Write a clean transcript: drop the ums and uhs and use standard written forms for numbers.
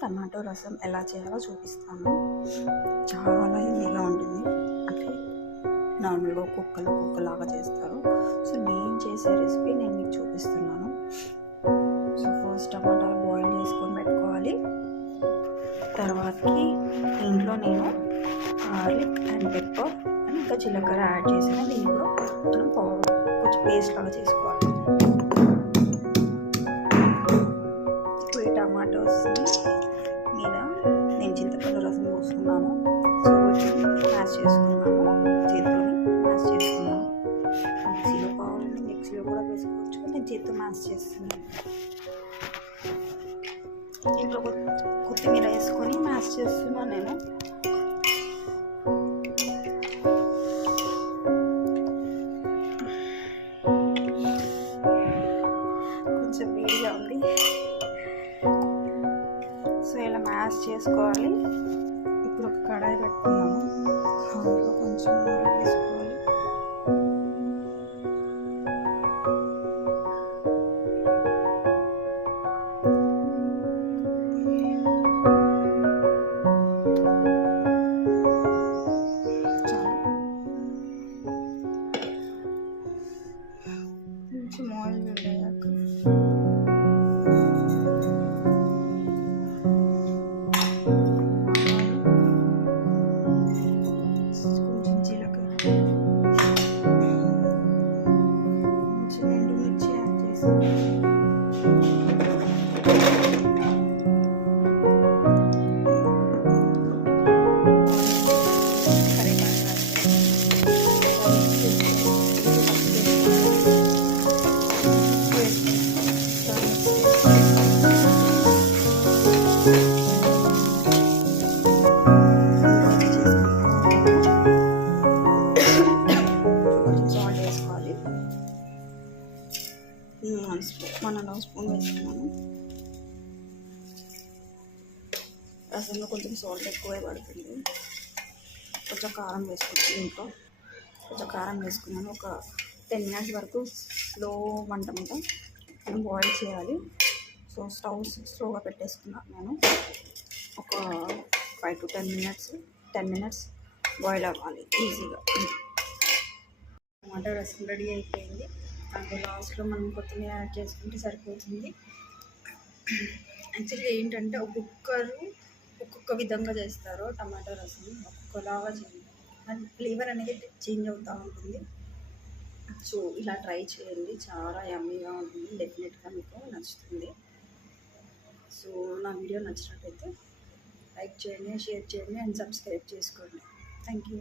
Tomato రసం ఎలా చేయాలో చూపిస్తాను. చాలా ఈజీగా ఉంటుంది. అంటే నార్మల్గా కుక్కలాగా చేస్తారు. సో నేను చేసే రెసిపీ నేను మీకు చూపిస్తున్నాను. సో ఫస్ట్ టమాటాలు బాయిల్ చేసుకొని పెట్టుకోవాలి. తర్వాతకి ఇంట్లో నేను గార్లిక్ అండ్ పెప్పర్ అండ్ ఇంకా జీలకర్ర యాడ్ చేసిన దీంట్లో మనం కొంచెం పేస్ట్ లాగా చేసుకోవాలి. ఇప్పుడు ఈ టమాటోస్ని మీద నేను చింతపండు రసం పోసుకున్నాను. సో మ్యాష్ చేసుకున్నాను, చేతితో మ్యాష్ చేసుకున్నాను. మిక్సీలో కావాలంటే మిక్సీలో కూడా వేసుకోవచ్చు, నేను చేతితో మ్యాష్ చేస్తున్నాను. దీంట్లో కొత్తిమీర వేసుకొని మ్యాష్ చేస్తున్నాను నేను. కొంచెం వేడిగా ఉంది. సో ఇలా మ్యాష్ చేసుకోవాలి. ఇప్పుడు ఒక కడాయి పెట్టుకున్నాము, అందులో కొంచెం ఆయిల్ వేసుకోవాలి. కొంచెం ఆయిల్ వేడాక కొంచెం జీలకర్ర, కొంచెం ఎండుమిర్చి యాడ్ చేసి సాల్ట్ వేసుకోవాలి. 1.5 స్పూన్ వేసుకున్నాను. రసంలో కొంచెం సాల్ట్ ఎక్కువే పడుతుంది. కొంచెం కారం వేసుకున్నాను. ఇంట్లో కొంచెం కారం వేసుకున్నాను. ఒక 10 minutes వరకు స్లో మంట మీద మనం బాయిల్ చేయాలి. సో స్టవ్ స్లోగా పెట్టేసుకున్నాను నేను. ఒక 5 to 10 minutes బాయిల్ అవ్వాలి ఈజీగా. టమాటో రసం రెడీ అయిపోయింది. అందులో లాస్ట్లో మనం కొత్తిమీర యాడ్ చేసుకుంటే సరిపోతుంది. యాక్చువల్గా ఏంటంటే ఒక్కొక్క విధంగా చేస్తారు టమాటో రసం, ఒక్కొక్కలాగా చేయండి. అండ్ ఫ్లేవర్ అనేది చేంజ్ అవుతూ ఉంటుంది. సో ఇలా ట్రై చేయండి, చాలా యమ్మీగా ఉంటుంది. డెఫినెట్గా మీకు నచ్చుతుంది. సో నా వీడియో నచ్చినట్టయితే లైక్ చేయండి, షేర్ చేయండి అండ్ సబ్స్క్రైబ్ చేసుకోండి. Thank you.